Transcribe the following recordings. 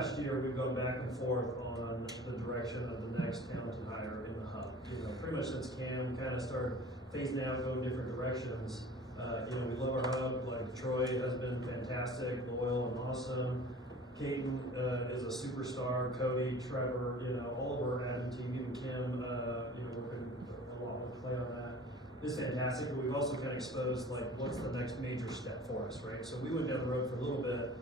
last year, we've gone back and forth on the direction of the next talented hire in the hub. You know, pretty much since Cam kind of started phasing out, going different directions. You know, we love our hub. Like Troy has been fantastic, loyal, and awesome. Caden is a superstar. Cody, Trevor, you know, all of our admin team, even Kim, you know, working a lot with Clay on that. Is fantastic, but we've also kind of exposed like what's the next major step for us, right? So we went down the road for a little bit.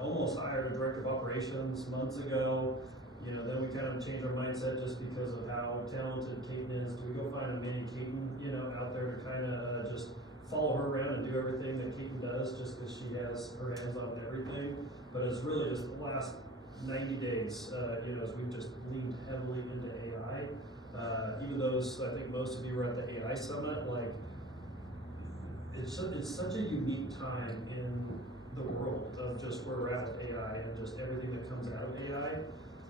Almost hired a director of operations months ago. You know, then we kind of changed our mindset just because of how talented Caden is. Do we go find a mini Caden, you know, out there to kind of just follow her around and do everything that Caden does just because she has her hands on everything? But it's really just the last 90 days, you know, as we've just leaned heavily into AI. Even those, I think most of you were at the AI Summit, like, it's such a unique time in the world of just where we're at with AI and just everything that comes out of AI.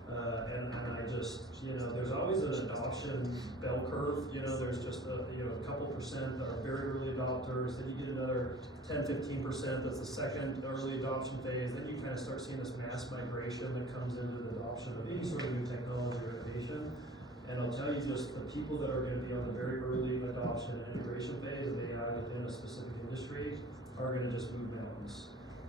And I just, you know, there's always an adoption bell curve. You know, there's just a couple percent that are very early adopters. Then you get another 10-15% that's the second early adoption phase. Then you kind of start seeing this mass migration that comes into the adoption of any sort of new technology or innovation. And I'll tell you, just the people that are going to be on the very early adoption and integration phase of AI within a specific industry are going to just move mountains.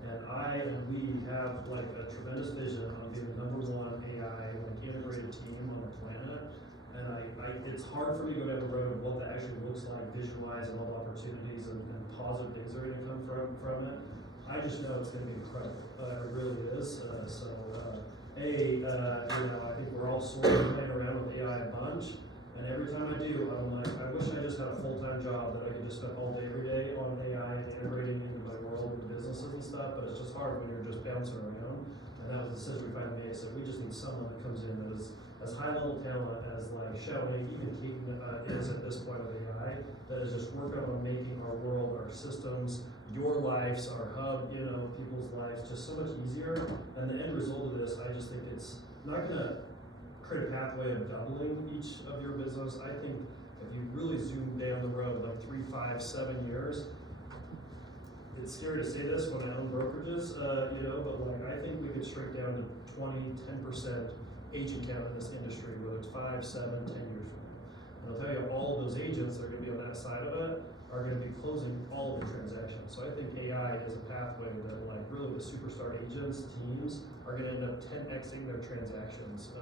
And I and we have like a tremendous vision on being the #1 AI like integrated team on the planet. And it's hard for me to go down the road of what that actually looks like, visualize and all the opportunities and positive things that are going to come from it. I just know it's going to be incredible. It really is. You know, I think we're all sort of playing around with AI a bunch. And every time I do, I'm like, I wish I just had a full-time job that I could just spend all day, every day on AI and integrating into my world and businesses and stuff, but it's just hard when you're just bouncing around. And that was the decision we finally made. So we just need someone that comes in that is as high-level talent as like Shelly, even Keaton is at this point with AI, that is just working on making our world, our systems, your lives, our hub, you know, people's lives just so much easier. And the end result of this, I just think it's not going to create a pathway of doubling each of your business. I think if you really zoom down the road, like 3, 5, 7 years, it's scary to say this when I own brokerages, you know, but like I think we could shrink down to 20-10% agent count in this industry, whether it's 5, 7, 10 years from now. And I'll tell you, all of those agents that are going to be on that side of it are going to be closing all of the transactions. So I think AI is a pathway that like really the superstar agents, teams are going to end up 10xing their transactions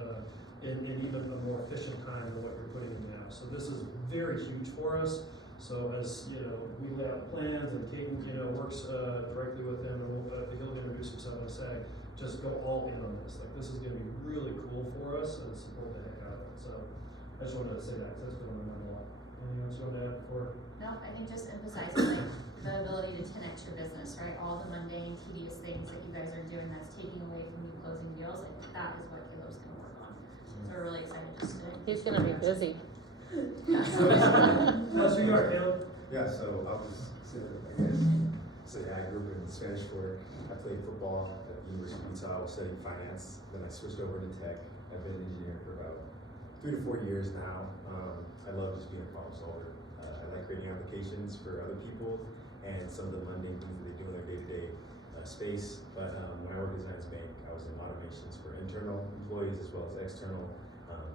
in even a more efficient time than what you're putting in now. So this is very huge for us. So as you know, we lay out plans and Caden, you know, works directly with him, and he'll introduce himself and say, just go all in on this. Like this is going to be really cool for us and support the heck out of it. So I just wanted to say that because that's been on my mind a lot. Anything else you want to add before? No, I think just emphasizing like the ability to 10x your business, right? All the mundane, tedious things that you guys are doing that's taking away from you closing deals. Like that is what Caleb's going to work on. So we're really excited just to. He's going to be busy. Tell us who you are, Caleb. Yeah, so I'll just say, I grew up in Spanish Fork. I played football at the University of Utah. I was studying finance. Then I switched over to tech. I've been an engineer for about 3 to 4 years now. I love just being a problem solver. I like creating applications for other people and some of the mundane things that they do in their day-to-day space. But when I worked at Zions Bank, I was in automations for internal employees as well as external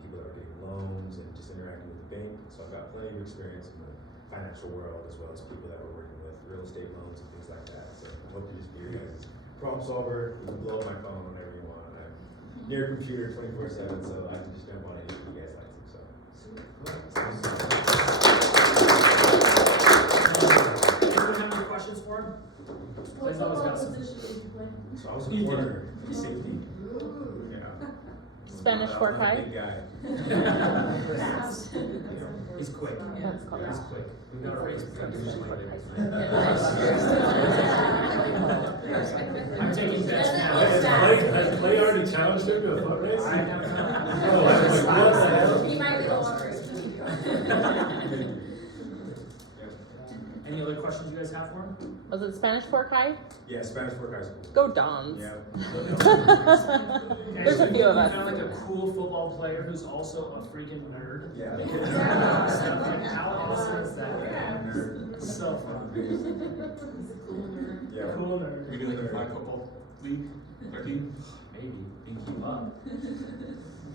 people that are getting loans and just interacting with the bank. So I've got plenty of experience in the financial world as well as people that are working with real estate loans and things like that. So I hope to just be your guys' problem solver. You can blow up my phone whenever you want. I'm near a computer 24/7, so I can just jump on anything you guys like to. So. Anyone have any questions for him? What football position did you play? So I was a corner, safety. Yeah. Spanish Fork High? Big guy. Fast. He's quick. That's called He's that. quick. We've got a race. I'm taking bets now. Has Clay already challenged him to a foot race? I have not. Oh, I was like, what the hell? He might be the one first. Any other questions you guys have for him? Was it Spanish Fork High? Yeah, Spanish Fork High School. Go Dons. Yeah. There's a few of You us. found like a cool football player who's also a freaking nerd. Yeah. Like, how awesome is that? Nerd. So fun. Yeah. Cool nerd. We do like a flag football. week, 13, maybe, we can keep up.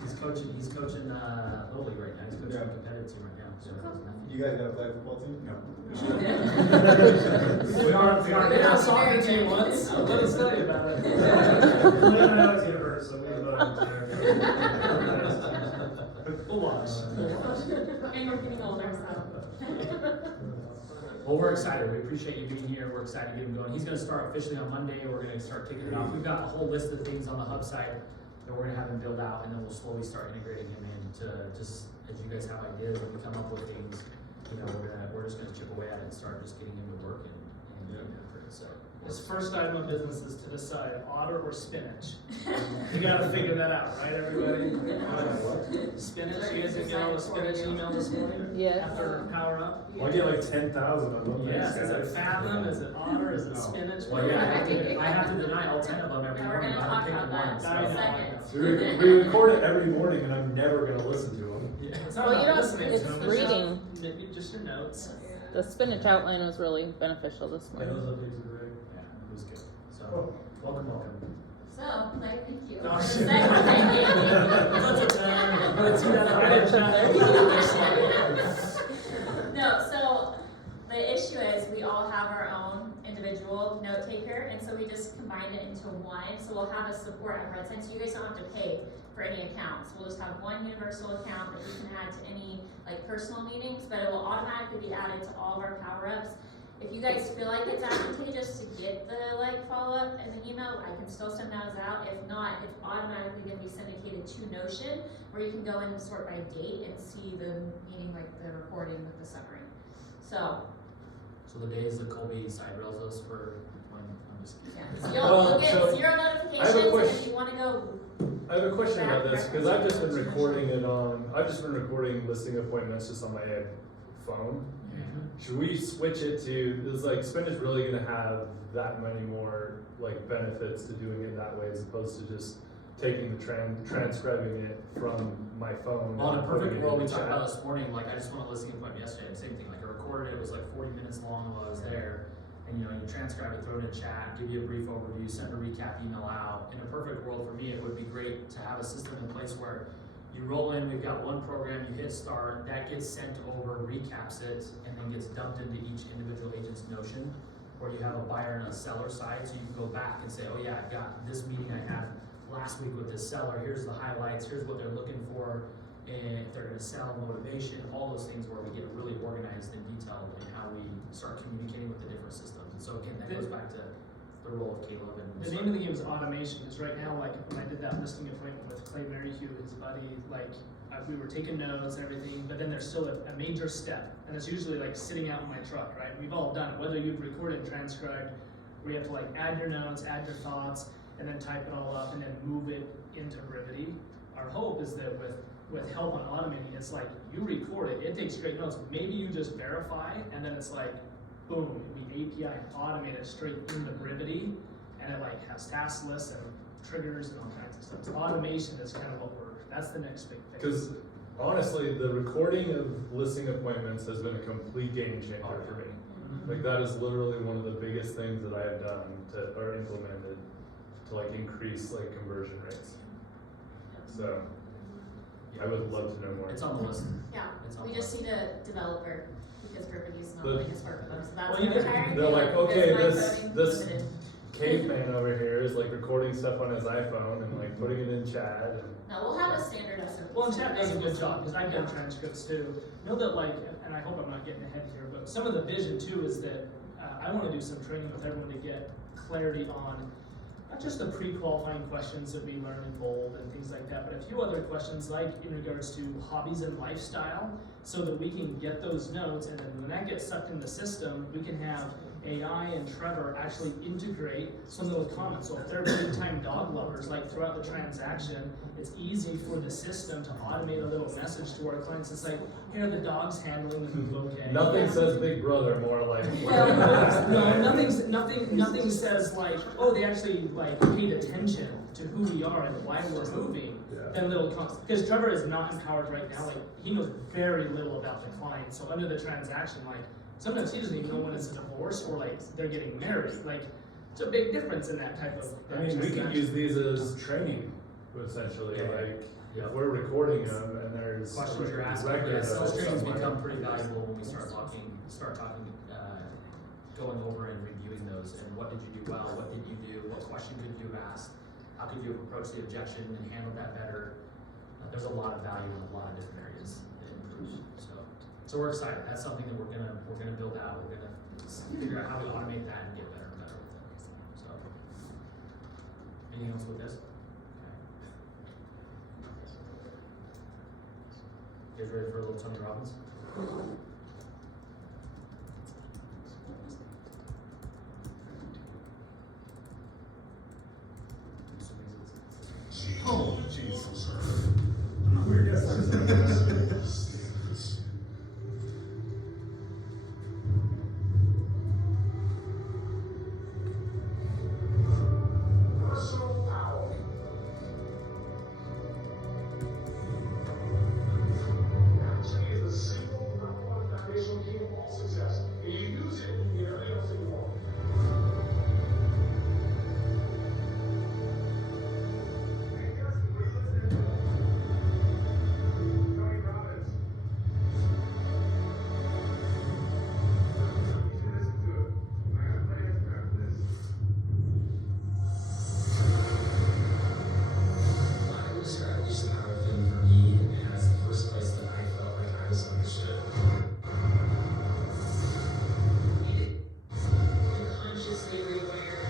He's coaching, Little League right now, he's coaching a competitive team right now, so. You guys got a flag football team? No. We are They had a soccer team once, let us tell you about it. Later Alex get hurt, so we go down there. We'll watch. And we're getting older, so. Well, we're excited. We appreciate you being here. We're excited to get him going. He's going to start officially on Monday. We're going to start kicking it off. We've got a whole list of things on the hub site that we're going to have him build out, and then we'll slowly start integrating him into just as you guys have ideas and we come up with things. You know, we're just going to chip away at it and start just getting him to work and getting after it. So. His first item of business is to decide otter or spinach. You gotta figure that out, right, everybody? Spinach, you guys didn't get all the spinach email this morning? Yes. After Power Up? Well, I get like 10,000 of them. Yes, Thanks, is it guys. Fathom, is it Otter, is it Spinach? Well, yeah, I have to deny all 10 of them every Now we're morning. gonna I talk pick about one. that I in know. a second. We record it every morning and I'm never going to listen to them. Yeah. It's not Well, you about don't, listening it's to them, reading. just your notes. The spinach outline was really beneficial this Yeah, those morning. updates are great. Yeah, it was good. So, welcome. So, like, thank you. Oh, For shit. the second thing. No, so the issue is we all have our own individual note taker, and so we just combined it into one. So we'll have a support at Red Sign, so you guys don't have to pay for any accounts. We'll just have one universal account that you can add to any like personal meetings, but it will automatically be added to all of our power-ups. If you guys feel like it's advantageous to get the like follow-up in the email, I can still send those out. If not, it's automatically gonna be syndicated to Notion, where you can go in and sort by date and see the meeting, like the recording with the summary. So, So the days that Colby side rails us for when, I'm just kidding. yeah, so you'll get So, 0 I have a notifications, and if question. you wanna go, I have a question about this because I've just been recording listing appointments just on my phone. Should we switch it to, is like Spinach really gonna have that many more like benefits to doing it that way as opposed to just taking the transcribing it from my phone? Well, in a and putting perfect it world, in we the talked about chat? this morning, like, I just want a listing appointment yesterday, same thing, like, I recorded it, it was like 40 minutes long while I was there, and you transcribe it, throw it in chat, give you a brief overview, send a recap email out. In a perfect world for me, it would be great to have a system in place where you roll in, we've got one program, you hit start, that gets sent over, recaps it, and then gets dumped into each individual agent's Notion, where you have a buyer and a seller side, so you can go back and say, oh yeah, I've got this meeting I had last week with this seller, here's the highlights, here's what they're looking for, and if they're gonna sell, motivation, all those things where we get really organized and detailed in how we start communicating with the different systems. And so again, that goes back to the role of Caleb and. The name of the game is automation, because right now, like, when I did that listing appointment with Clay Maryhugh, his buddy, like, we were taking notes and everything, but then there's still a major step, and it's usually like sitting out in my truck, right? We've all done it, whether you've recorded and transcribed, where you have to like add your notes, add your thoughts, and then type it all up, and then move it into Brivity. Our hope is that with help on automating, it's like, you record it, it takes great notes, maybe you just verify, and then it's like, boom, we API and automate it straight into Brivity, and it like has task lists and triggers and all kinds of stuff. So automation is kind of what that's the next big thing. Because honestly, the recording of listing appointments has been a complete game changer for me. Like that is literally one of the biggest things that I have done or implemented to like increase like conversion rates. So I would love to know more. It's on the list. yeah, It's on we the just list. need a developer, because Brivity's not The- letting us work with them, so that's Well, what you we're did- hiring. they're like, Caleb, okay, because my this- coding this- limited. Caveman over here is like recording stuff on his iPhone and like putting it in chat and No, we'll have a standard SOP. Well, and so chat you does a guys good will job, see. because I've done transcripts too. Know that like, and I hope I'm not getting ahead here, but some of the vision too is that I want to do some training with everyone to get clarity on not just the pre-qualifying questions that we learn in Bold and things like that, but a few other questions like in regards to hobbies and lifestyle, so that we can get those notes, and then when that gets sucked in the system, we can have AI and Trevor actually integrate some of those comments. So if they're big-time dog lovers, like throughout the transaction, it's easy for the system to automate a little message to our clients. It's like, here are the dogs handling the move, okay? nothing says Big Brother more like. Well, no, nothing says like, oh, they actually like paid attention to who we are and why we're moving. Yeah. Then little because Trevor is not empowered right now. Like he knows very little about the client. So under the transaction, like sometimes he doesn't even know when it's a divorce or like they're getting married. Like It's a big difference in that type of. I mean, we could use these as training, essentially, Yeah. like, Yeah. if we're recording them and there's. Questions you're a asking, record yeah, of sales it training's somewhere. become pretty valuable when we start talking, going over and reviewing those, and what did you do well, what did you do, what question could you have asked, how could you have approached the objection and handled that better? There's a lot of value in a lot of different areas that improve, so we're excited, that's something that we're gonna build out, we're gonna figure out how we automate that and get better and better with it, so. Anything else with this? Okay. You guys ready for a little Tony Robbins? Oh, Jesus. I'm not weird yet. Personal power. Actually is the single number one foundational key of all success. And you use it in everything else that you want. Tony Robbins. You should listen to it. I gotta play it after this. I would describe each and every thing for me as the first place that I felt like I was understood. Unconsciously rewire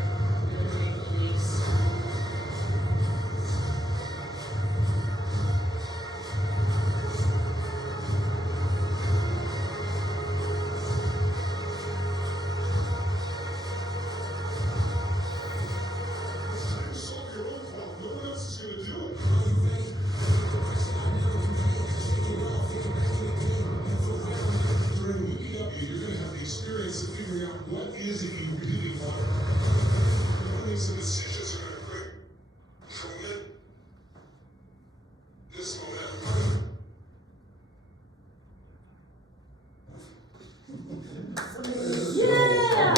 limiting beliefs. Solve your own problem. No one else is gonna do it. During meeting up, you're gonna have the experience of figuring out what is it you really want. You're gonna make some decisions that are gonna create tremendous momentum. Yeah!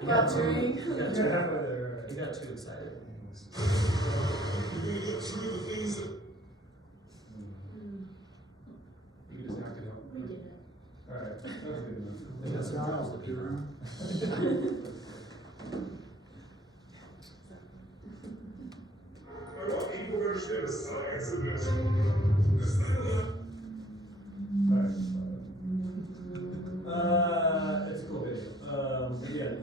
You got too excited. You're gonna get through the things that You just knocked it out. We did it. Alright, that was good enough. They got some girls that be around. I want people to understand the science of this. It's not enough. It's a cool video. Again,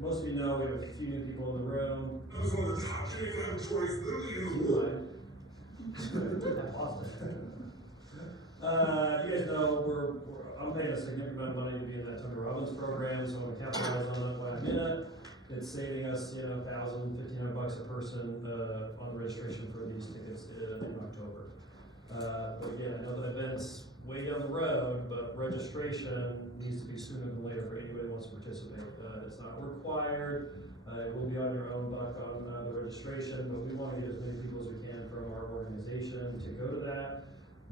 most of you know we have a few new people in the room. That was one of the top 10 laboratories literally in the world. You guys know I'm paying a significant amount of money to be in that Tony Robbins program, so I'm gonna capitalize on that by a minute. It's saving us, $1,000, $1,500 a person, on the registration for these tickets in October. But yeah, I know that event's way down the road, but registration needs to be sooner than later for anybody who wants to participate. It's not required, it will be on your own buck on the registration, but we wanna get as many people as we can from our organization to go to that.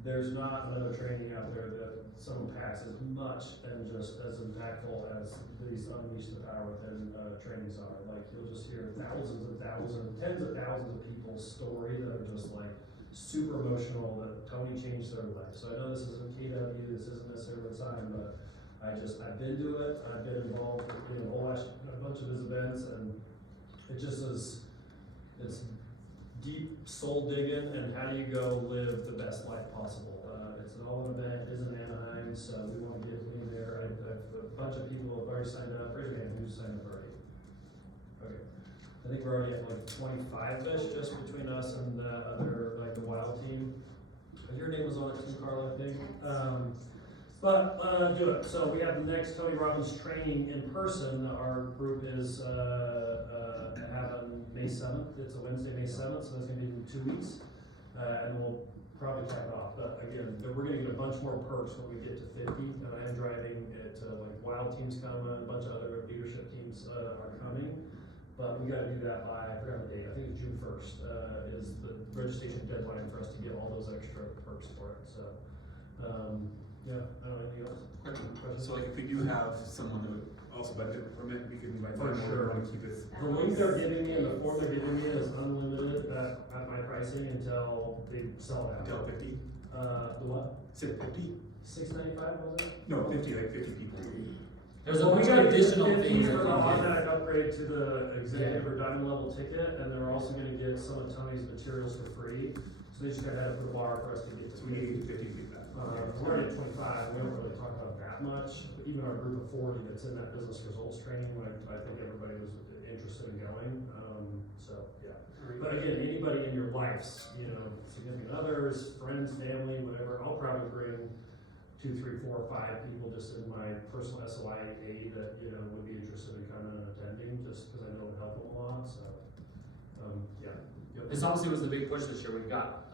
There's not another training out there that someone packs as much and just as impactful as these Unleash the Power Within trainings are. Like, you'll just hear thousands and thousands, tens of thousands of people's story that are just like super emotional that Tony changed their life. So I know this isn't KW, this isn't necessarily the time, but I've been to it, I've been involved in a bunch of his events, and it just is, it's deep soul digging and how do you go live the best life possible. It's an all-in event, it is in Anaheim, so we want to get in there. A bunch of people have already signed up. Raise your hand, who's signed up already? Okay, I think we're already at like 25-ish just between us and the other, like the Wild team. Your name was on it too, Carla, I think. But do it. So we have the next Tony Robbins training in person. Our group is having May 7th. It's a Wednesday, May 7th, so that's gonna be in 2 weeks. And we'll probably cap it off. But again, we're gonna get a bunch more perks when we get to 50. And I am driving it, like Wild teams coming, a bunch of other leadership teams are coming. But we gotta do that by, I forgot the date, I think it's June 1st, is the registration deadline for us to get all those extra perks for it, so. Yeah, I don't know, anything else? So like if we do have someone that would also budget from it, we can invite For them, sure. we wanna keep it. The link they're giving me and the form they're giving me is unlimited at my pricing until they sell it Until out. 50, The what? say 50? $6.95 was it? No, 50, like 50 people. There's a Well, we bunch gotta of get additional 50 things for that the we can. automatic upgrade to the executive or diamond level ticket, and they're also gonna get some of Tony's materials for free. So they just gotta head up to the bar for us to get to. So we need to get 50 feedback. We're already at 25, we don't really talk about that much, but even our group of 40 that's in that business results training, I think everybody was interested in going, so, yeah. But again, anybody in your lives, you know, significant others, friends, family, whatever, I'll probably bring 2, 3, 4, 5 people just in my personal SOI aid that, you know, would be interested in coming and attending, just because I know it'll help them a lot, so, yeah. Yep. This obviously was the big push this year. We've got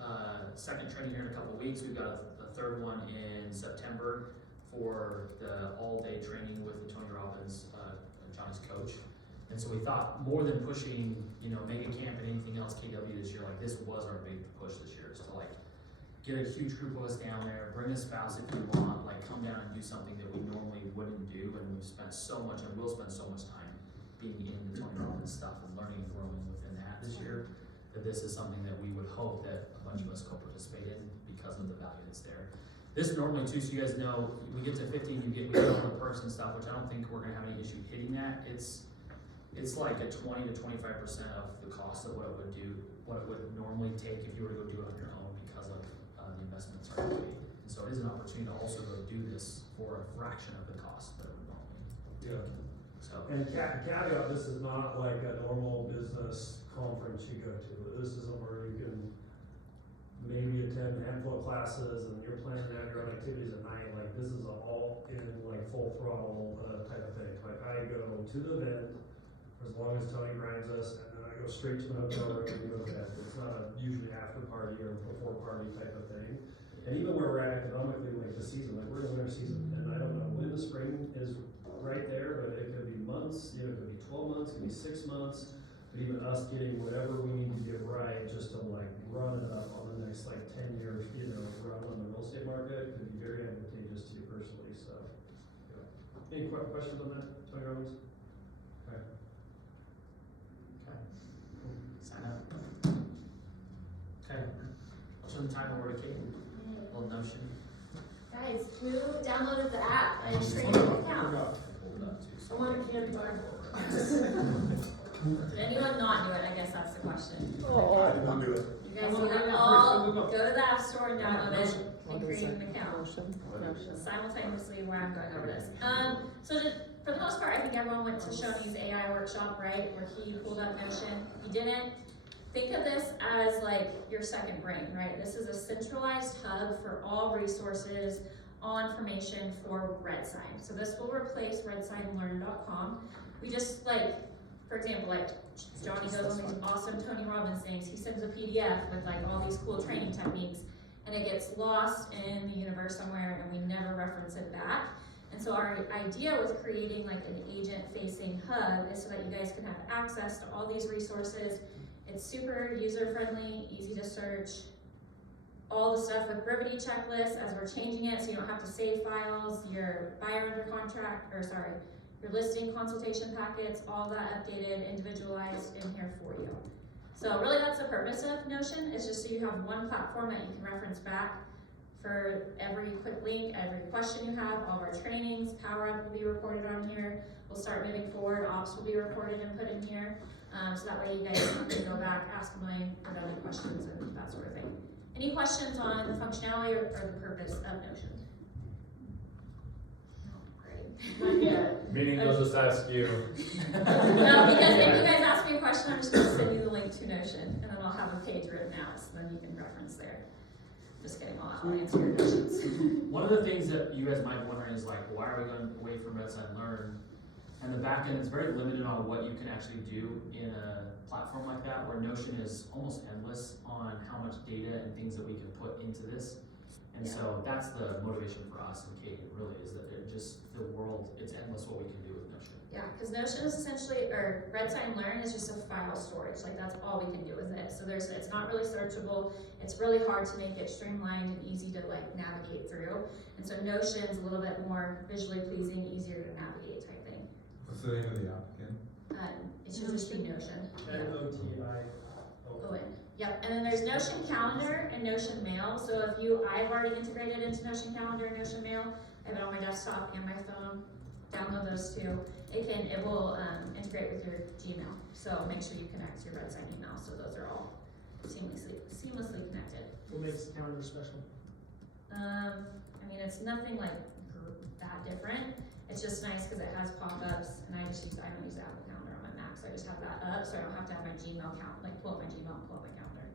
second training here in a couple of weeks. We've got a third one in September for the all-day training with Tony Robbins, Johnny's coach. And so we thought more than pushing, you know, Mega Camp and anything else KW this year, like this was our big push this year, is to like get a huge group of us down there, bring a spouse if you want, like come down and do something that we normally wouldn't do. And we've spent so much and will spend so much time being in the Tony Robbins stuff and learning and growing within that this year, that this is something that we would hope that a bunch of us co-participate in because of the value that's there. This normally too, so you guys know, we get to 15, we get all the perks and stuff, which I don't think we're gonna have any issue hitting that. It's like a 20 to 25% of the cost of what it would normally take if you were to go do it on your own because of the investments are made. And so it is an opportunity to also go do this for a fraction of the cost that it would normally take. Yeah. So. And caveat, this is not like a normal business conference you go to. This is somewhere you can maybe attend a handful of classes and you're planning out your own activities at night. Like this is all in like full throttle type of thing. Like I go to the event for as long as Tony grinds us, and then I go straight to the hotel room and go to bed. It's not a usually after party or before party type of thing. And even where we're at economically, like the season, like we're in the winter season, and I don't know when the spring is right there, but it could be months, you know, it could be 12 months, it could be 6 months. But even us getting whatever we need to get right just to like run it up on the next like 10 years, you know, run on the real estate market could be very advantageous to you personally, so. Yeah. Any questions on that, Tony Robbins? Okay. Okay. Sign up. Okay. I'll turn the time over to Kate. A little Notion. Guys, who downloaded the app and created an account? Hold up too. I want a candy bar. Did anyone not do it? I guess that's the question. I did not do it. You guys need to all go to the app store and download it and create an account. Notion. Simultaneously where I'm going over this. For the most part, I think everyone went to Shoney's AI workshop, right? Where he pulled up Notion. He didn't. Think of this as like your second brain, right? This is a centralized hub for all resources, all information for RedSign. So this will replace redsignlearn.com. We just like, for example, like Johnny goes on these awesome Tony Robbins things. He sends a PDF with like all these cool training techniques, and it gets lost in the universe somewhere, and we never reference it back. And so our idea with creating like an agent-facing hub is so that you guys can have access to all these resources. It's super user-friendly, easy to search. All the stuff with Brevity checklist as we're changing it, so you don't have to save files, your buyer under contract, your listing consultation packets, all that updated, individualized in here for you. So really that's the purpose of Notion, it's just so you have one platform that you can reference back for every quick link, every question you have, all of our trainings, Power Up will be recorded on here. We'll start moving forward, Ops will be recorded and put in here. So that way you guys can go back, ask a million redundant questions and that sort of thing. Any questions on the functionality or the purpose of Notion? Great. Meaning they'll just ask you. No, because if you guys ask me a question, I'm just gonna send you the link to Notion, and then I'll have a page written out, so then you can reference there. Just kidding, I'll answer your questions. One of the things that you guys might be wondering is like, why are we going away from RedSign Learn? And the back end is very limited on what you can actually do in a platform like that, where Notion is almost endless on how much data and things that we can put into this. And so that's the motivation for us and Kate, really, is that it just, the world, it's endless what we can do with Notion. Yeah, because Notion is essentially, or RedSign Learn is just a file storage, like that's all we can do with it. So it's not really searchable, it's really hard to make it streamlined and easy to like navigate through. And so Notion's a little bit more visually pleasing, easier to navigate type thing. What's the name of the app again? It should just be Notion. NOTI. Yep, and then there's Notion Calendar and Notion Mail. So I've already integrated into Notion Calendar and Notion Mail. I have it on my desktop and my phone. Download those two. It will integrate with your Gmail. So make sure you connect to your Red Sign email. So those are all seamlessly connected. What makes the calendar special? I mean, it's nothing like that different. It's just nice because it has pop-ups, and I don't use Apple Calendar on my Mac, so I just have that up, so I don't have to have my Gmail account, like pull up my Gmail and pull up my calendar.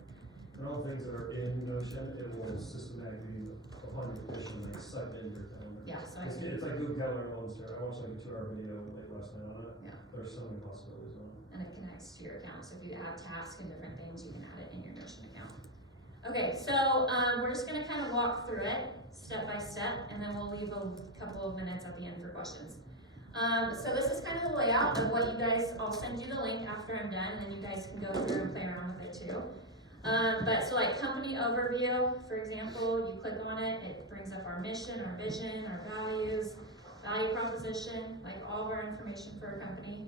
And all things that are in Notion, it will systematically, upon repetition, like cite in your calendar. Yeah, so I It's can, like Google Calendar on there. I watched like a 2-hour video late last night on it. Yeah. There's so many possibilities on it. and it connects to your account, so if you add tasks and different things, you can add it in your Notion account. Okay, so, we're just gonna kind of walk through it step by step, and then we'll leave a couple of minutes at the end for questions. So this is kind of the layout of what you guys, I'll send you the link after I'm done, and then you guys can go through and play around with it too. But so like company overview, for example, you click on it, it brings up our mission, our vision, our values, value proposition, like all of our information for our company.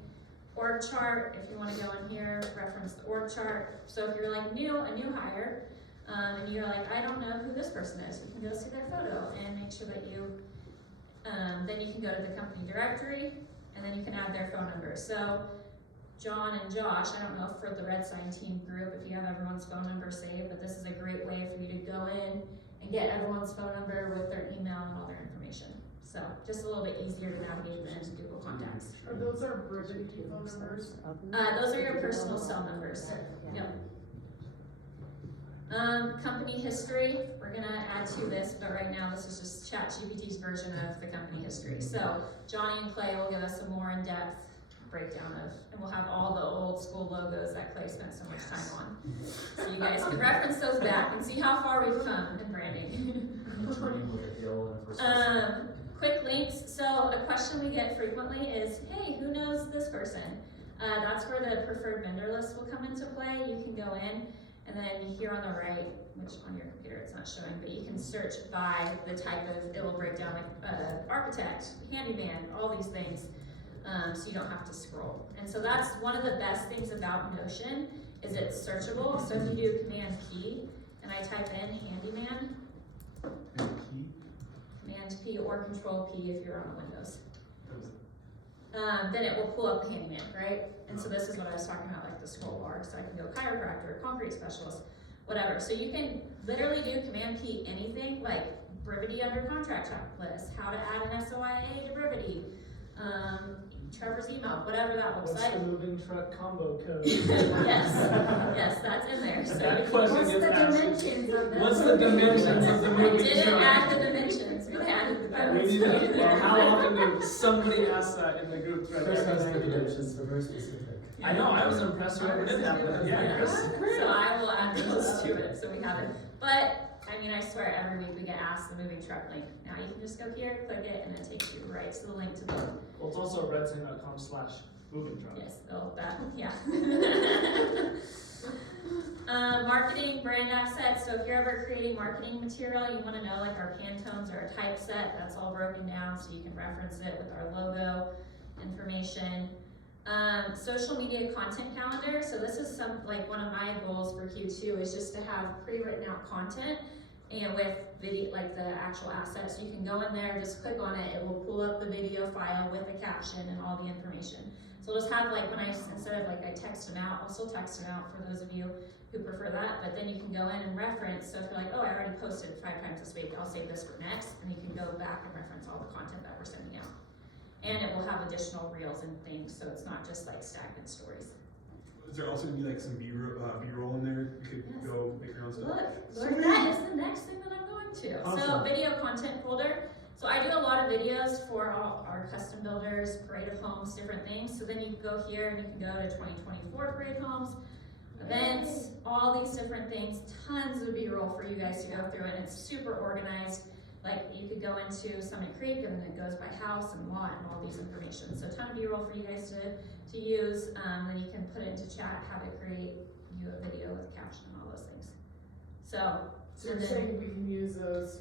Org chart, if you want to go in here, reference the org chart. So if you're like a new hire, and you're like, I don't know who this person is, you can go see their photo and make sure that you, then you can go to the company directory, and then you can add their phone number. So John and Josh, I don't know if for the Red Sign team group, if you have everyone's phone number saved, but this is a great way for you to go in and get everyone's phone number with their email and all their information. So just a little bit easier to navigate than Google Contacts. Are those our Brevity phone numbers? Those are your personal cell numbers. Yep. Company history, we're gonna add to this, but right now this is just ChatGPT's version of the company history. So Johnny and Clay will give us a more in-depth breakdown of, and we'll have all the old school logos that Clay spent so much time on. So you guys can reference those back and see how far we've come in branding. Quick links, so a question we get frequently is, hey, who knows this person? That's where the preferred vendor list will come into play. You can go in, and then here on the right, which on your computer it's not showing, but you can search by the type of, it will break down like architect, handyman, all these things, so you don't have to scroll. And so that's one of the best things about Notion, is it's searchable. So if you do Command P, and I type in handyman, Command P or Control P if you're on Windows, then it will pull up the handyman, right? And so this is what I was talking about, like the scroll bar. So I can go chiropractor, concrete specialist, whatever. So you can literally do Command P anything, like Brevity under contract checklist, how to add an SOIA to Brevity, Trevor's email, whatever that looks What's like. the moving truck combo code? Yes, that's in there. So That question What's the gets asked. dimensions of this? What's the dimensions of the I moving didn't truck? add the dimensions, but I added the We need codes. to, well, how often did somebody ask that in the group thread? Chris has the dimensions, but very specific. I know, I was impressed whoever did have that, yeah, Chris. So I will add those to it, so we have it. But, I mean, I swear, every week we get asked the moving truck link. Now you can just go here, click it, and it takes you right to the link to the, Well, it's also redsign.com/moving truck. yes, that, yeah. Marketing, brand assets. So if you're ever creating marketing material, you wanna know like our Pantones or our typeset, that's all broken down so you can reference it with our logo information. Social media content calendar. So this is like one of my goals for Q2 is just to have pre-written out content and with video, like the actual assets. You can go in there, just click on it, it will pull up the video file with a caption and all the information. So we'll just have like instead of like I text them out, I'll still text them out for those of you who prefer that, but then you can go in and reference. So if you're like, oh, I already posted 5 times this week, I'll save this for next, and you can go back and reference all the content that we're sending out. And it will have additional reels and things, so it's not just like stagnant stories. Is there also gonna be like some B-roll in there? You could Yes. go make your own stuff. Look, that is the next thing that I'm going to. So Awesome. video content folder. So I do a lot of videos for all our custom builders, Parade of Homes, different things. So then you go here and you can go to 2024 Parade Homes, events, all these different things, tons of B-roll for you guys to go through, and it's super organized. Like you could go into Summit Creek and then it goes by house and lot and all these information. So a ton of B-roll for you guys to use. Then you can put it into chat, have it create you a video with caption and all those things. So So you're saying we can use those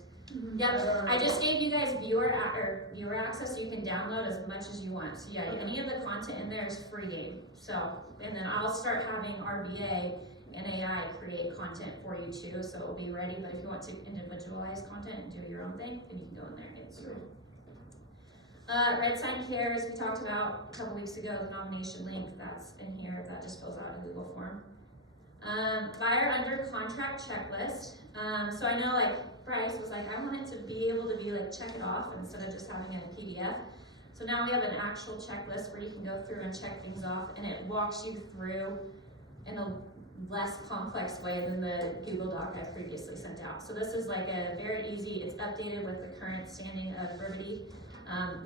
Yep, I just gave you guys viewer access, so you can download as much as you want. So yeah, any of the content in there is free game. So, and then I'll start having RVA and AI create content for you too, so it'll be ready. But if you want to individualize content and do your own thing, then you can go in there and get started. Red Sign Cares, we talked about a couple weeks ago, the nomination link, that's in here, that just fills out a Google form. Buyer under contract checklist. So I know like Bryce was like, I want it to be able to be like, check it off instead of just having it in PDF. So now we have an actual checklist where you can go through and check things off, and it walks you through in a less complex way than the Google Doc I previously sent out. So this is like a very easy, it's updated with the current standing of Brevity,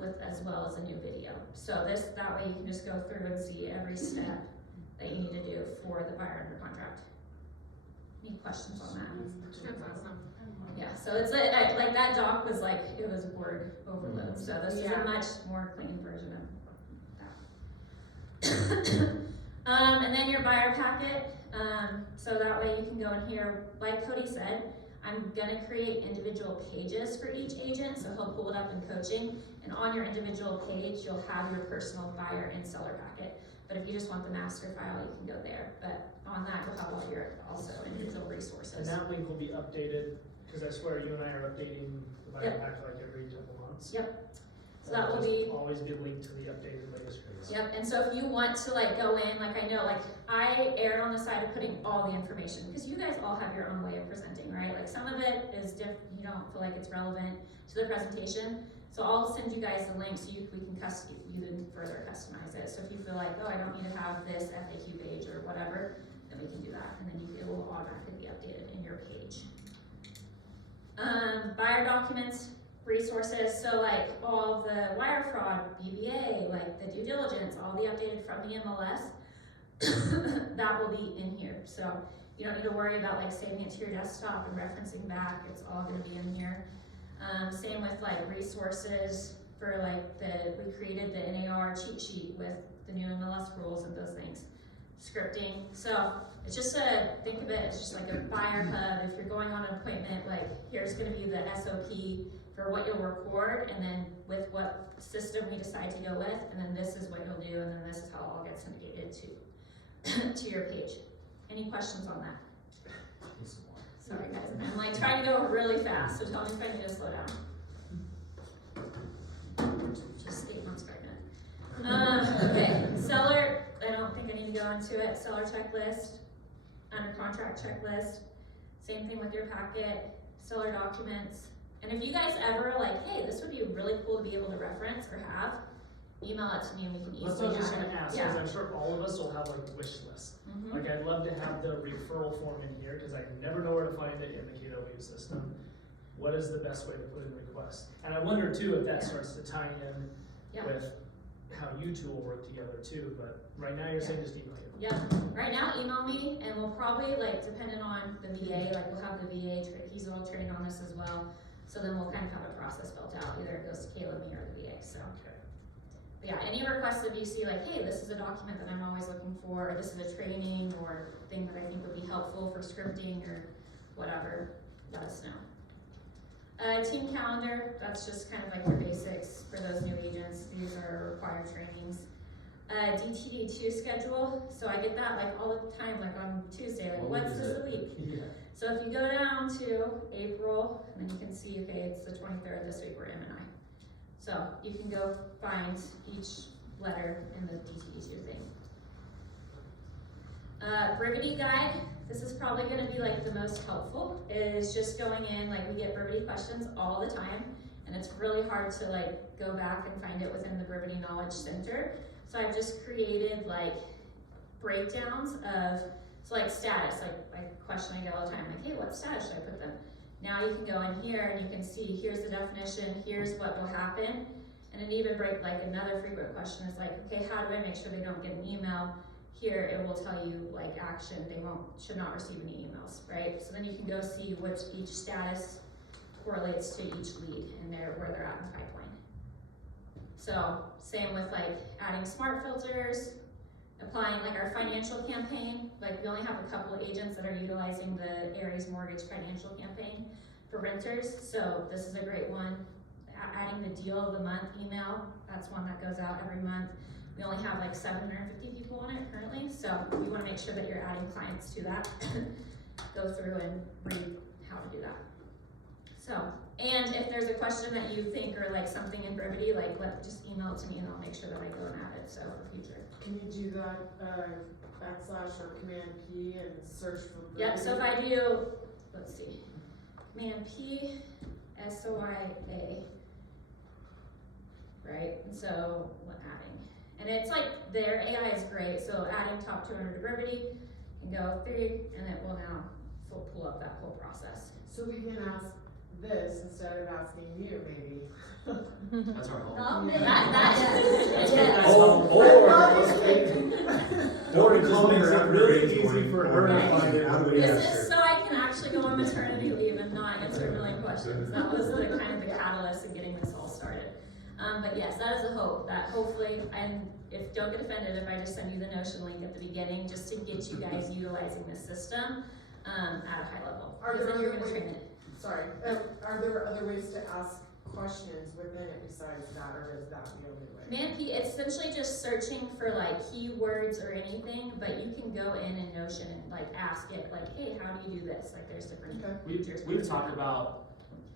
with as well as a new video. So that way you can just go through and see every step that you need to do for the buyer under contract. Any questions on that? That's awesome. Yeah, so it's like that doc was like, it was Word overload, so this is Yeah. a much more clean version of that. And then your buyer packet, so that way you can go in here, like Cody said, I'm gonna create individual pages for each agent, so he'll pull it up in coaching, and on your individual page, you'll have your personal buyer and seller packet. But if you just want the master file, you can go there, but on that, you'll have all your also individual And resources. that link will be updated, because I swear you and I are updating the buyer Yep. pack like every couple months. Yep, so that will Just be. always be linked to the updated latest release. Yep, and so if you want to like go in, like I know, like I erred on the side of putting all the information, because you guys all have your own way of presenting, right? Like some of it is different, you don't feel like it's relevant to the presentation. So I'll send you guys the link so we can further customize it. So if you feel like, oh, I don't need to have this FAQ page or whatever, then we can do that, and then it will automatically be updated in your page. Buyer documents, resources, so like all the wire fraud, BBA, like the due diligence, all the updated from the MLS, that will be in here. So you don't need to worry about like saving it to your desktop and referencing back, it's all gonna be in here. Same with like resources for like we created the NAR cheat sheet with the new MLS rules and those things. Scripting, so it's just think of it as just like a buyer hub. If you're going on an appointment, like here's gonna be the SOP for what you'll record, and then with what system we decide to go with, and then this is what you'll do, and then this is how it all gets syndicated to your page. Any questions on that? Sorry guys, I'm like trying to go really fast, so tell me if I need to slow down. Just 8 months pregnant. Okay, seller, I don't think I need to go into it. Seller checklist, under contract checklist, same thing with your packet, seller documents. And if you guys ever like, hey, this would be really cool to be able to reference or have, email it to me and we can That's what easily I was just add gonna it. ask, Yeah. because I'm sure all of us will have like a wish list. Mhm. Like I'd love to have the referral form in here, because I never know where to find it in the KW system. What is the best way to put in a request? And I wonder too if that Yeah. starts to tie in Yeah. with how you two will work together too, but right now you're saying just email you. Yeah, right now email me and we'll probably like, depending on the VA, like we'll have the VA, he's all trained on this as well. So then we'll kind of have a process built out, either it goes to Caleb, me, or the VA, so. Okay. But yeah, any requests that you see like, hey, this is a document that I'm always looking for, or this is a training or thing that I think would be helpful for scripting or whatever, let us know. Team calendar, that's just kind of like your basics for those new agents. These are required trainings. DTD2 schedule, so I get that like all the time, like on Tuesday, like what's this week? Yeah. So if you go down to April, and then you can see, okay, it's the 23rd this week, we're M&I. So you can go find each letter in the DTD2 thing. Brevity guide, this is probably gonna be like the most helpful, is just going in, like we get Brevity questions all the time, and it's really hard to like go back and find it within the Brevity Knowledge Center. So I've just created like breakdowns of, so like status, like my question I get all the time, like, hey, what status should I put them? Now you can go in here and you can see, here's the definition, here's what will happen. And it even break, like another frequent question is like, okay, how do I make sure they don't get an email? Here it will tell you like action, they should not receive any emails, right? So then you can go see which each status correlates to each lead and where they're at in the pipeline. So same with like adding smart filters, applying like our financial campaign. Like we only have a couple of agents that are utilizing the Aries Mortgage financial campaign. for renters, so this is a great one. Adding the deal of the month email, that's one that goes out every month. We only have like 750 people on it currently, so you wanna make sure that you're adding clients to that. Go through and read how to do that. So, and if there's a question that you think or like something in brevity, like just email it to me and I'll make sure that I go and add it, so for future. Can you do that, backslash or command P and search for? Yep, so if I do, let's see, Command P, SOIA, right, and so adding, and it's like their AI is great, so adding top 200 to brevity can go through, and it will now pull up that whole process. So we can ask this instead of asking you, maybe. That's our goal. Yes. Or it just makes it really easy for her to Right. find it. This is so I can actually go on maternity leave and not answer a million questions. That was the kind of the catalyst in getting this all started. But yes, that is a hope, that hopefully, and if, don't get offended if I just send you the Notion link at the beginning, just to get you guys utilizing this system, at a high level. Are Because there then you're other gonna ways- train it. Sorry, are there other ways to ask questions within it besides that, or is that the only way? ManP, it's essentially just searching for like keywords or anything, but you can go in Notion and like ask it, like, hey, how do you do this? Like there's different features. We've talked about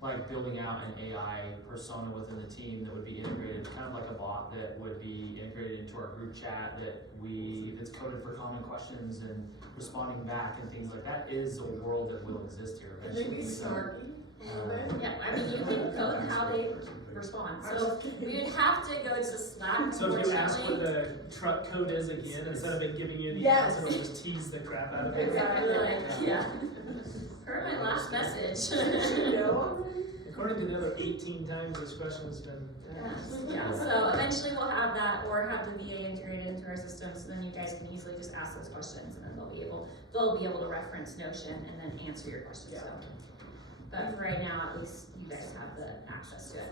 like building out an AI persona within the team that would be integrated, kind of like a bot that would be integrated into our group chat that's coded for common questions and responding back and things like that. Is a world that will exist here Could eventually. they be snarky a little bit? Yeah, I mean, you can code how they respond. So we would have to go to Slack, So if you ask what unfortunately. the truck code is again, instead of it giving you the Yes. answer, it'll just tease the crap out of it. Exactly, like, yeah. Heard my last message. You know? According to the other 18 times this question has been asked. Yeah, so eventually we'll have that, or have the VA integrated into our system, so then you guys can easily just ask those questions, and then they'll be able to reference Notion and then answer your questions, so. But for right now, at least you guys have the access to it.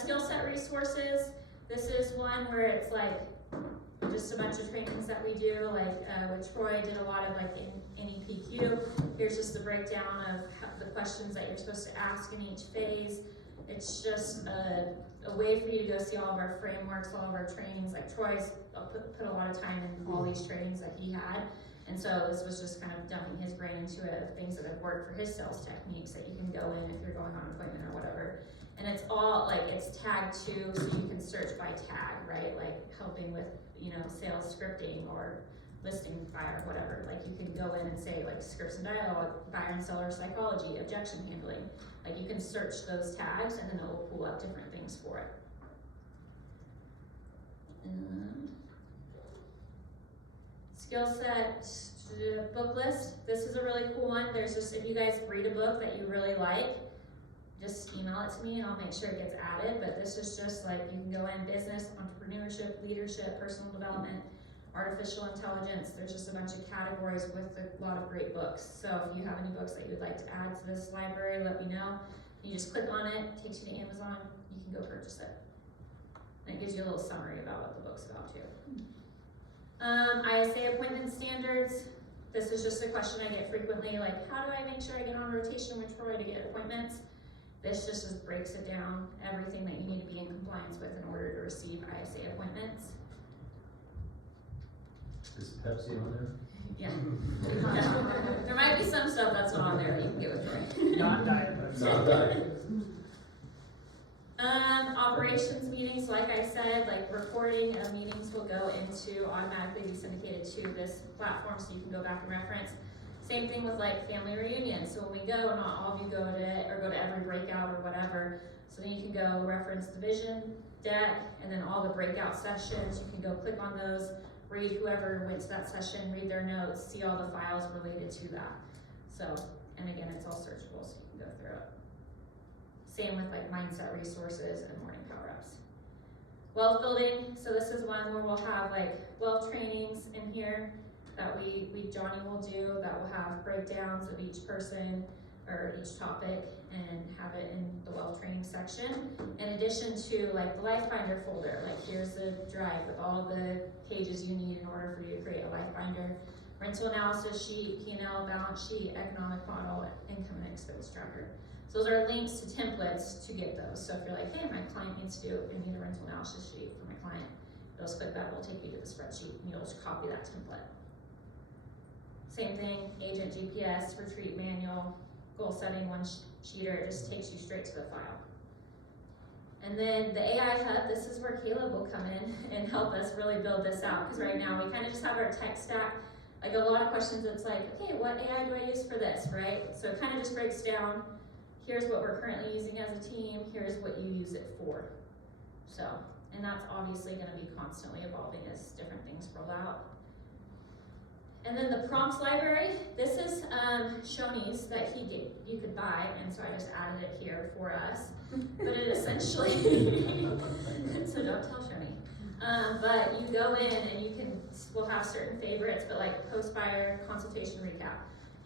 Skill set resources, this is one where it's like, just a bunch of trainings that we do, like, with Troy, did a lot of like NEPQ. Here's just the breakdown of the questions that you're supposed to ask in each phase. It's just a way for you to go see all of our frameworks, all of our trainings. Like Troy's put a lot of time in all these trainings that he had. And so this was just kind of dumping his brain into it of things that have worked for his sales techniques that you can go in if you're going on an appointment or whatever. And it's all like, it's tagged too, so you can search by tag, right? Like helping with, sales scripting or listing buyer, whatever. Like you can go in and say like scripts and dialogue, buyer and seller psychology, objection handling. Like you can search those tags and then it will pull up different things for it. Skill set book list. This is a really cool one. There's just, if you guys read a book that you really like, just email it to me and I'll make sure it gets added. But this is just like, you can go in business, entrepreneurship, leadership, personal development, artificial intelligence. There's just a bunch of categories with a lot of great books. So if you have any books that you would like to add to this library, let me know. You just click on it, takes you to Amazon, you can go purchase it. And it gives you a little summary about what the book's about too. ISA appointment standards. This is just a question I get frequently, like how do I make sure I get on rotation with Troy to get appointments? This just breaks it down, everything that you need to be in compliance with in order to receive ISA appointments. Is Pepsi on there? Yeah. Yeah. There might be some stuff that's not on there that you can get with Troy. Not diet, but Not diet. Operations meetings, like I said, like recording of meetings will go into, automatically be syndicated to this platform so you can go back and reference. Same thing with like family reunions. So when we go, not all of you go to it or go to every breakout or whatever. So then you can go reference the vision deck and then all the breakout sessions. You can go click on those, read whoever went to that session, read their notes, see all the files related to that. So, and again, it's all searchable so you can go through it. Same with like mindset resources and morning power ups. Wealth building, so this is one where we'll have like wealth trainings in here that Johnny will do, that will have breakdowns of each person or each topic and have it in the wealth training section. In addition to like the Life Finder folder, like here's the drive with all the pages you need in order for you to create a Life Finder, rental analysis sheet, P&L, balance sheet, economic model, income and expense tracker. So those are links to templates to get those. So if you're like, hey, my client needs to do, I need a rental analysis sheet for my client, you'll just click that, it'll take you to the spreadsheet, and you'll just copy that template. Same thing, agent GPS, retreat manual, goal setting one sheeter, it just takes you straight to the file. And then the AI Hub, this is where Caleb will come in and help us really build this out, because right now we kind of just have our tech stack. Like a lot of questions, it's like, okay, what AI do I use for this, right? So it kind of just breaks down, here's what we're currently using as a team, here's what you use it for. So, and that's obviously gonna be constantly evolving as different things roll out. And then the prompts library, this is Shoney's that you could buy, and so I just added it here for us. But it essentially, so don't tell Shoney. But you go in and we'll have certain favorites, but like post-buyer consultation recap.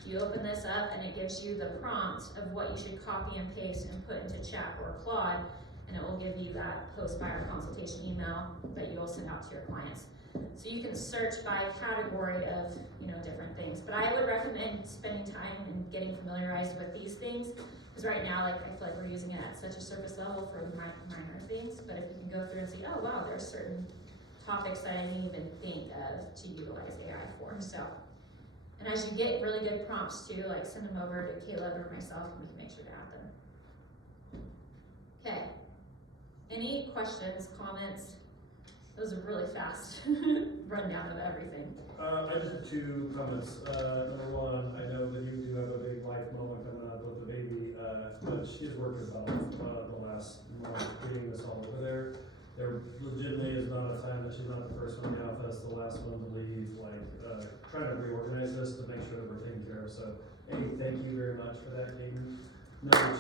You open this up and it gives you the prompt of what you should copy and paste and put into chat or Claude, and it will give you that post-buyer consultation email that you'll send out to your clients. So you can search by category of, different things. But I would recommend spending time and getting familiarized with these things, because right now, I feel like we're using it at such a surface level for minor things. But if you can go through and see, oh wow, there's certain topics that I didn't even think of to utilize AI for. So, and as you get really good prompts too, send them over to Caleb or myself, and we can make sure to add them. Okay. Any questions, comments? That was a really fast rundown of everything. I just have two comments. Number one, I know that you do have a big life moment coming up with the baby, but she's worked about the last month getting this all over there. There legitimately is not a time that she's not the first one in the office, the last one to leave, trying to reorganize this to make sure that we're taken care of. So, Amy, thank you very much for that, Kaden. Number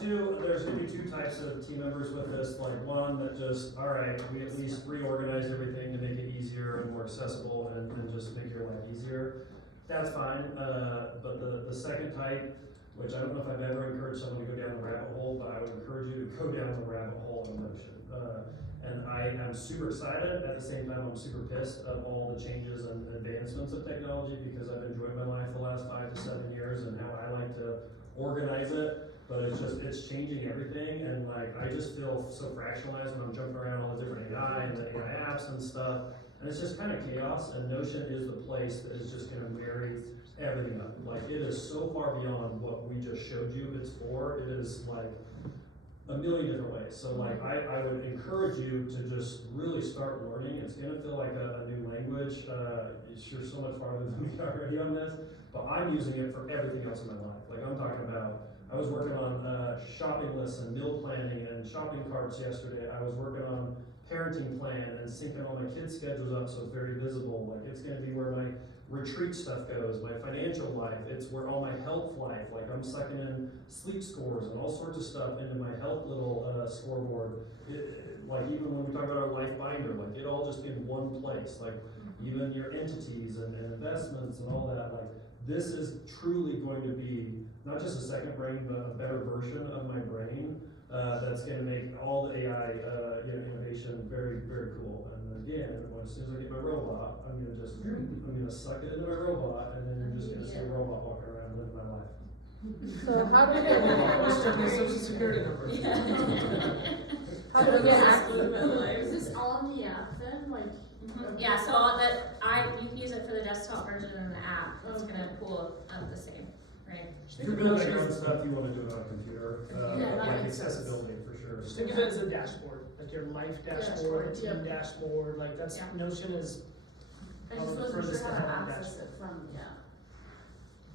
two, there's gonna be two types of team members with this, one that just, all right, we at least reorganize everything to make it easier and more accessible and just make your life easier. That's fine, but the second type, which I don't know if I've ever encouraged someone to go down the rabbit hole, but I would encourage you to go down the rabbit hole in Notion. And I am super excited, at the same time I'm super pissed of all the changes and advancements of technology, because I've enjoyed my life the last 5 to 7 years and how I like to organize it. But it's changing everything, and I just feel so fractionalized when I'm jumping around all the different AI and the AI apps and stuff, and it's just kind of chaos, and Notion is the place that is just gonna marry everything up. It is so far beyond what we just showed you it's for. It is a million different ways. So I would encourage you to just really start learning. It's gonna feel like a new language. You're so much farther than me already on this, but I'm using it for everything else in my life. I'm talking about, I was working on shopping lists and meal planning and shopping carts yesterday. I was working on parenting plan and syncing all my kids' schedules up so it's very visible. It's gonna be where my retreat stuff goes, my financial life, it's where all my health life, I'm sucking in sleep scores and all sorts of stuff into my health little scoreboard. Even when we talk about our life binder, it all just in one place, even your entities and investments and all that, this is truly going to be not just a second brain, but a better version of my brain that's going to make all the AI innovation very, very cool. And again, as soon as I get my robot, I'm going to suck it into my robot, and then you're just going to see a robot walking around living my life. So how do we get Let's check your social security number. how do we get access? Is this all in the app then? Yeah, so you can use it for the desktop version and the app. It's gonna pull up the same, right? If you're building your own stuff, you want to do it on a computer, accessibility for sure. Just think of it as a dashboard, your life dashboard, team dashboard, that's, Notion is I probably just the wasn't furthest sure how ahead to on access dashboard. it from,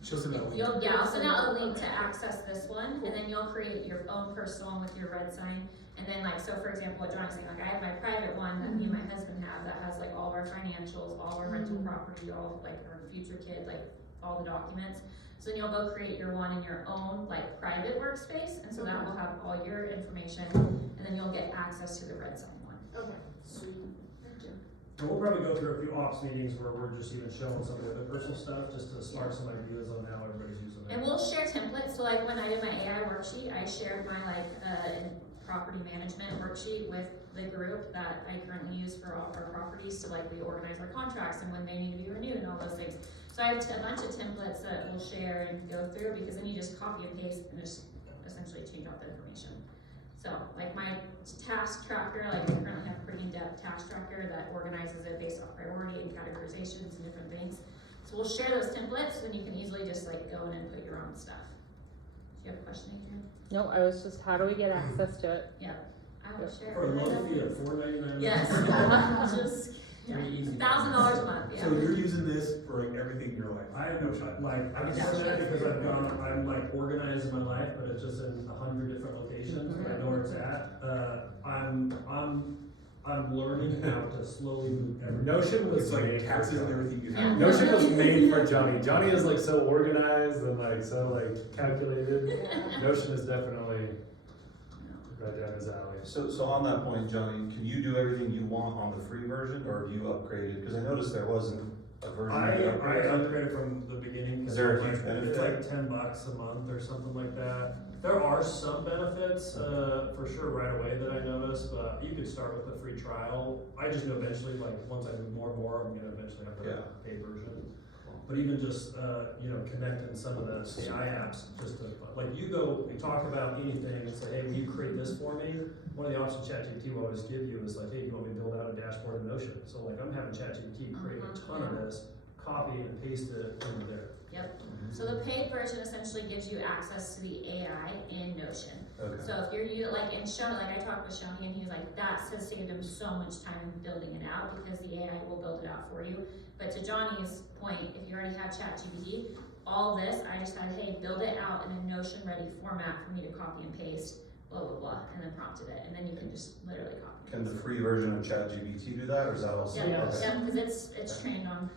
She'll send that link. I'll send out a link to access this one, and then you'll create your own personal one with your red sign. And then so for example, what John's saying, I have my private one that me and my husband have that has all of our financials, all of our rental property, all our future kid, all the documents. So then you'll go create your one in your own private workspace, and so that will have all your information, and then you'll get access to the red sign one. Okay, sweet, thank you. And we'll probably go through a few ops meetings where we're just even showing some of the other personal stuff, just to spark some ideas on how everybody's using it. And we'll share templates. So when I did my AI worksheet, I shared my property management worksheet with the group that I currently use for all of our properties to reorganize our contracts and when they need to be renewed and all those things. So I have a bunch of templates that we'll share and go through, because then you just copy and paste and just essentially change out the information. So like my task tracker, like I currently have a pretty in-depth task tracker that organizes it based off priority and categorizations and different things. So we'll share those templates, and you can easily just like go in and put your own stuff. Do you have a question, Adrian? No, I was just, how do we get access to it? Yeah, I will share. For a low fee of $4.99. Yes, just, yeah, Very easy. $1,000 a month, yeah. So you're using this for like everything in your life? I have no shot, like, I'm doing that because I'm like organized in my life, but it's just in 100 different locations, and I know where it's at. I'm learning how to slowly move everything. Notion was It's like made for taxes and Johnny. everything you Yeah. have. Notion was made for Johnny. Johnny is like so organized and like so like calculated. Notion is definitely right down his alley. So on that point, Johnny, can you do everything you want on the free version, or have you upgraded? Because I noticed there wasn't a version. I you upgraded. upgraded from the beginning. Is there a it's huge like- It's benefit? like $10 a month or something like that. There are some benefits, for sure right away that I noticed, but you could start with a free trial. I just know eventually, like, once I move more and more, I'm gonna eventually have Yeah. the paid version. But even just, connecting some of the AI apps, just to, like, you talk about anything and say, hey, will you create this for me? One of the options ChatGPT will always give you is like, hey, you want me to build out a dashboard in Notion? So like, I'm having ChatGPT create a ton of this, copy and paste it into there. Yep, so the paid version essentially gives you access to the AI in Notion. Okay. So if you're like in Shoney, like I talked with Shoney, and he was like, that has saved him so much time in building it out, because the AI will build it out for you. But to Johnny's point, if you already have ChatGPT, all this, I just had, hey, build it out in a Notion ready format for me to copy and paste, blah, blah, blah, and then prompted it, and then you can just literally copy. Can the free version of ChatGPT do that, or is that also? Yeah, okay. yeah, because it's trained on.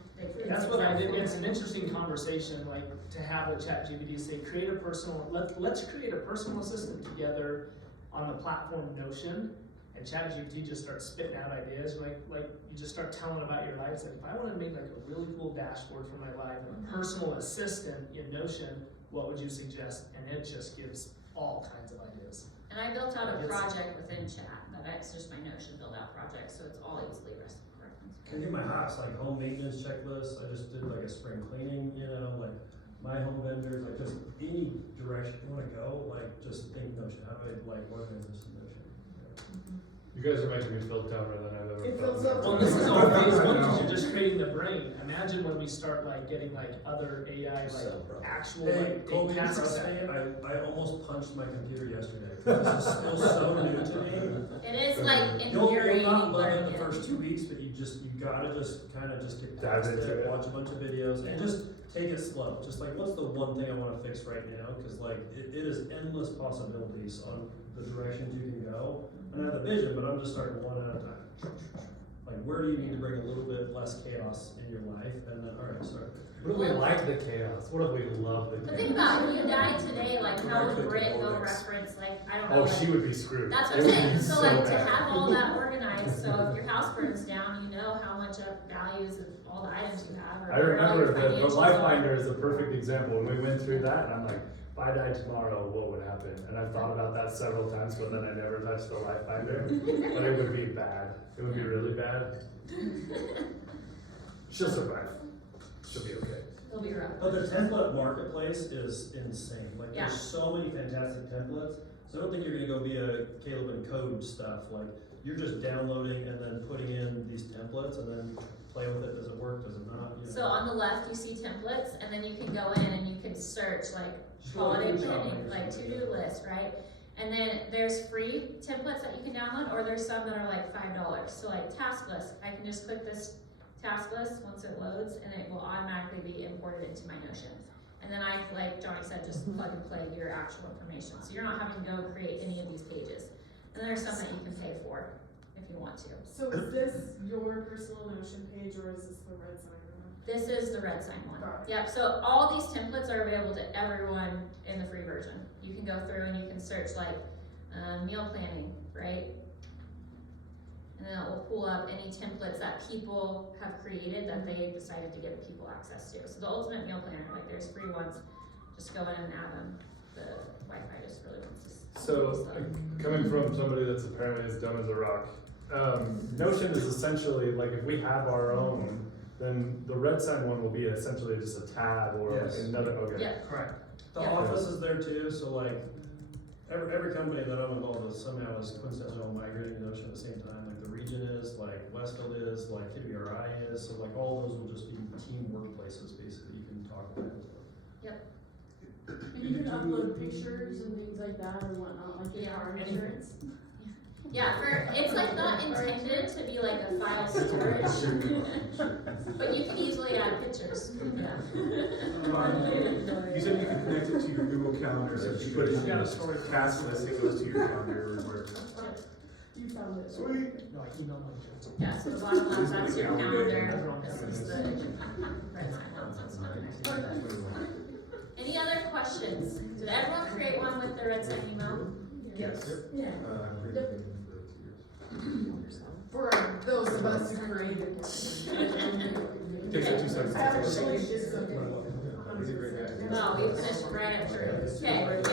That's what I did. It's an interesting conversation, like to have with ChatGPT say, create a personal, let's create a personal assistant together on the platform Notion. And ChatGPT just starts spitting out ideas, like you just start telling about your life. It's like, if I wanted to make like a really cool dashboard for my life and a personal assistant in Notion, what would you suggest? And it just gives all kinds of ideas. And I built out a project within Chat, but that's just my Notion build out project, so it's all easily referenced. Can do my house, like home maintenance checklist, I just did like a spring cleaning, like my home vendors, like just any direction you wanna go, like just think Notion, how do I like organize this in Notion? You guys are making me feel dumber than I've ever It felt. feels so- Well, this is all phase one, because you're just creating the brain. Imagine when we start like getting like other AI, like actual Hey, like Colby, big tasks. trust me, I almost punched my computer yesterday, 'cause this is still so new to me. It is like You'll infuriating not love it learning the it. first 2 weeks, but you gotta just kinda just get Dive past into it, it. watch a bunch of videos, and just take it slow. Just like, what's the one thing I wanna fix right now? Cause like, it is endless possibilities on the directions you can go. And I have the vision, but I'm just starting one at a time. Like, where do you need to bring a little bit less chaos in your life? And then, alright, start. What if we like the chaos? What if we love the But chaos? think about it, if you died today, like how Back to would Britt go Olympics. reference, like, I don't know. Oh, like- she would be screwed. That's what It I'm would saying, be so like to bad. have all that organized, so if your house burns down, you know how much of values of all the items you have. Or I remember your the financials Life are. Finder is a perfect example. When we went through that, and I'm like, if I died tomorrow, what would happen? And I've thought about that several times, but then I never touched the Life Finder. But it would be bad. It would be really bad. She'll survive. She'll be okay. It'll be rough. But the template marketplace is insane. Like, Yeah. there's so many fantastic templates. So I don't think you're gonna go via Caleb and Code stuff. Like, you're just downloading and then putting in these templates and then play with it. Does it work? Does it not? So on the left, you see templates, and then you can go in and you can search like Just go holiday food shopping planning, or like something. to-do list, right? And then there's free templates that you can download, or there's some that are like $5. So like task list, I can just click this task list once it loads, and it will automatically be imported into my Notion. And then I, like Johnny said, just plug and play your actual information. So you're not having to go create any of these pages. And there's some that you can pay for if you want to. So is this your personal Notion page, or is this the Red Sign one? This is the red sign one. Got it. Yep, so all these templates are available to everyone in the free version. You can go through and you can search like meal planning, right? And then it will pull up any templates that people have created that they decided to give people access to. So the ultimate meal planner, like there's free ones, just go in and add them. The Wi-Fi just really wants to. So, coming from somebody that's apparently as dumb as a rock, Notion is essentially like if we have our own then the red sign one will be essentially just a tab or Yes. another, okay. Yep. Correct. The Yeah. office is there too, so like, every company that I'm involved with somehow is coincidentally all migrating to Ocean at the same time, like the region is, like Westfield is, like KBRI is, so like all those will just be team workplaces, basically, you can talk about it. And you can upload pictures and things like that and whatnot, like your Yeah. car insurance. Yeah, it's like not intended to be like a file storage, but you can easily add pictures, yeah. You said you could connect it to your Google Calendar, so if you put it in Yeah, your story. task list, it goes to your calendar or You found it. Sweet. No, I emailed my insurance. Yeah, so the bottom left, that's your calendar, Everyone this has is the red sign, that's not connected. Any other questions? Did everyone create one with the red sign email? Yes. Yeah. I'm pretty thinking for 2 years. For those of us who created one. It takes like 2 seconds. I actually did something. He's a great guy. No, we finished right at 3. Okay,